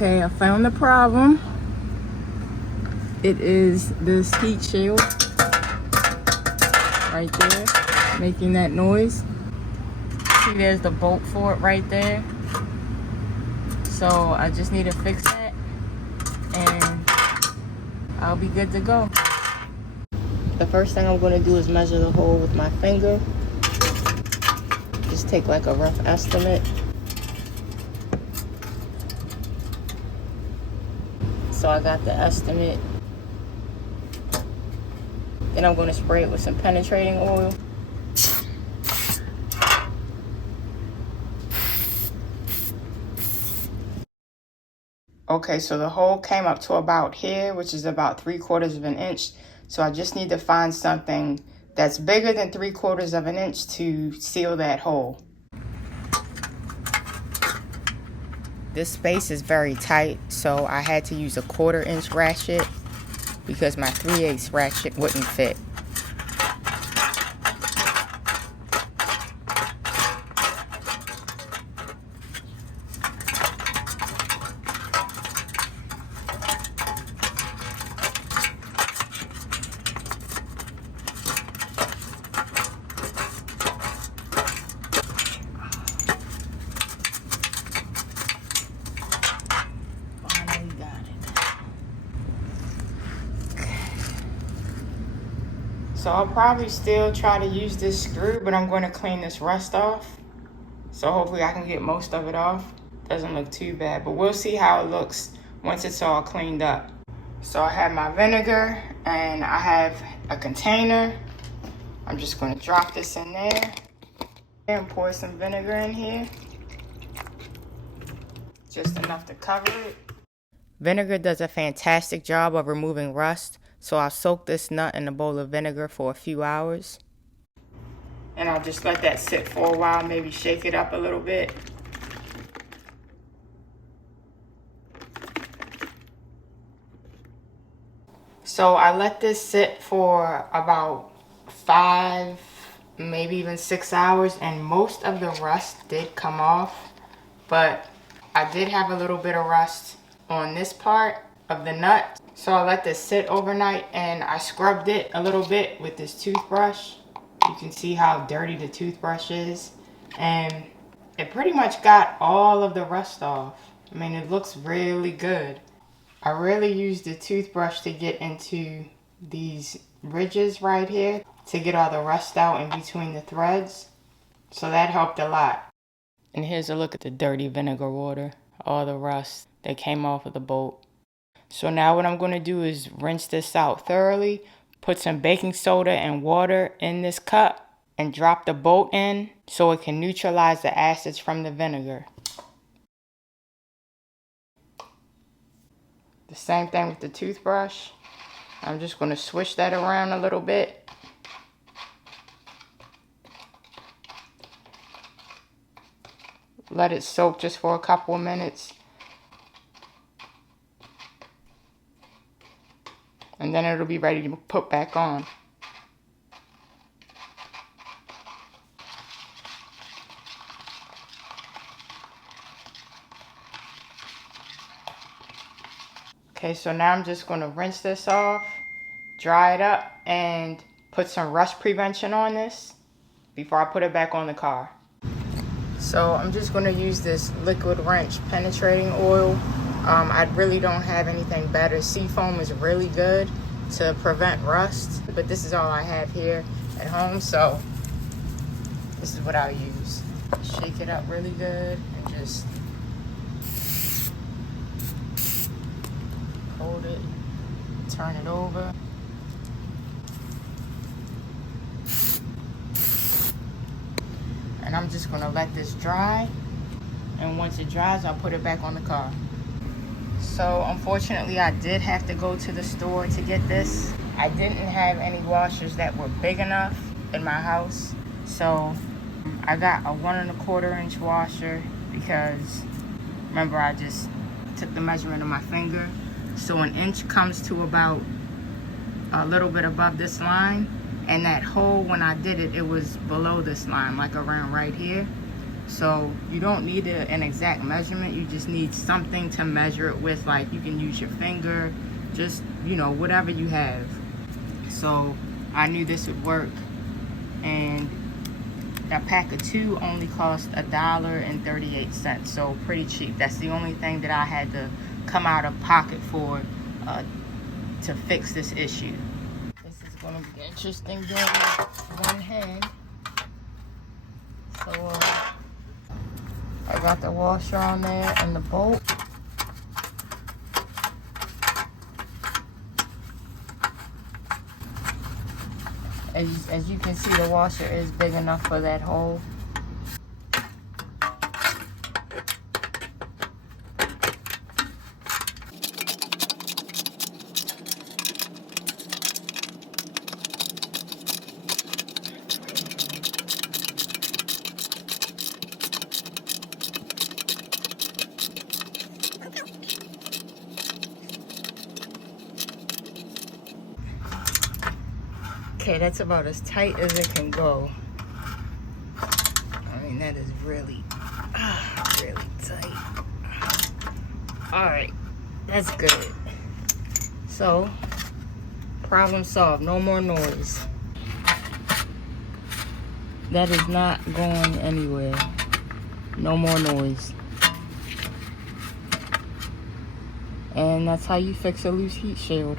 Okay, I found the problem. It is this heat shield right there making that noise. See, there's the bolt for it right there. So I just need to fix that and I'll be good to go. The first thing I'm going to do is measure the hole with my finger. Just take like a rough estimate. So I got the estimate. Then I'm going to spray it with some penetrating oil. Okay, so the hole came up to about here, which is about 3/4 of an inch. So I just need to find something that's bigger than 3/4 of an inch to seal that hole. This space is very tight, so I had to use a 1/4 inch ratchet because my 3/8 ratchet wouldn't fit. So I'll probably still try to use this screw, but I'm going to clean this rust off. So hopefully I can get most of it off. Doesn't look too bad, but we'll see how it looks once it's all cleaned up. So I have my vinegar and I have a container. I'm just going to drop this in there and pour some vinegar in here. Just enough to cover it. Vinegar does a fantastic job of removing rust. So I'll soak this nut in a bowl of vinegar for a few hours. And I'll just let that sit for a while, maybe shake it up a little bit. So I let this sit for about 5, maybe even 6 hours, and most of the rust did come off. But I did have a little bit of rust on this part of the nut. So I let this sit overnight and I scrubbed it a little bit with this toothbrush. You can see how dirty the toothbrush is. And it pretty much got all of the rust off. I mean, it looks really good. I really used the toothbrush to get into these ridges right here to get all the rust out in between the threads. So that helped a lot. And here's a look at the dirty vinegar water, all the rust that came off of the bolt. So now what I'm going to do is rinse this out thoroughly, put some baking soda and water in this cup, and drop the bolt in so it can neutralize the acids from the vinegar. The same thing with the toothbrush. I'm just going to swish that around a little bit. Let it soak just for a couple of minutes. And then it'll be ready to put back on. Okay, so now I'm just going to rinse this off, dry it up, and put some rust prevention on this before I put it back on the car. So I'm just going to use this liquid wrench penetrating oil. I really don't have anything better. Seafoam is really good to prevent rust, but this is all I have here at home, so this is what I'll use. Shake it up really good and just hold it, turn it over. And I'm just gonna let this dry, and once it dries, I'll put it back on the car. So unfortunately, I did have to go to the store to get this. I didn't have any washers that were big enough in my house, so I got a 1 1/4 inch washer because remember I just took the measurement of my finger. So 1 inch comes to about a little bit above this line, and that hole, when I did it, it was below this line, like around right here. So you don't need an exact measurement, you just need something to measure it with. Like you can use your finger, just, you know, whatever you have. So I knew this would work, and a pack of 2 only cost $1.38, so pretty cheap. That's the only thing that I had to come out of pocket for to fix this issue. This is going to be interesting doing with one hand. So I got the washer on there and the bolt. As you can see, the washer is big enough for that hole. Okay, that's about as tight as it can go. I mean, that is really, really tight. All right, that's good. So, problem solved, no more noise. That is not going anywhere. No more noise. And that's how you fix a loose heat shield.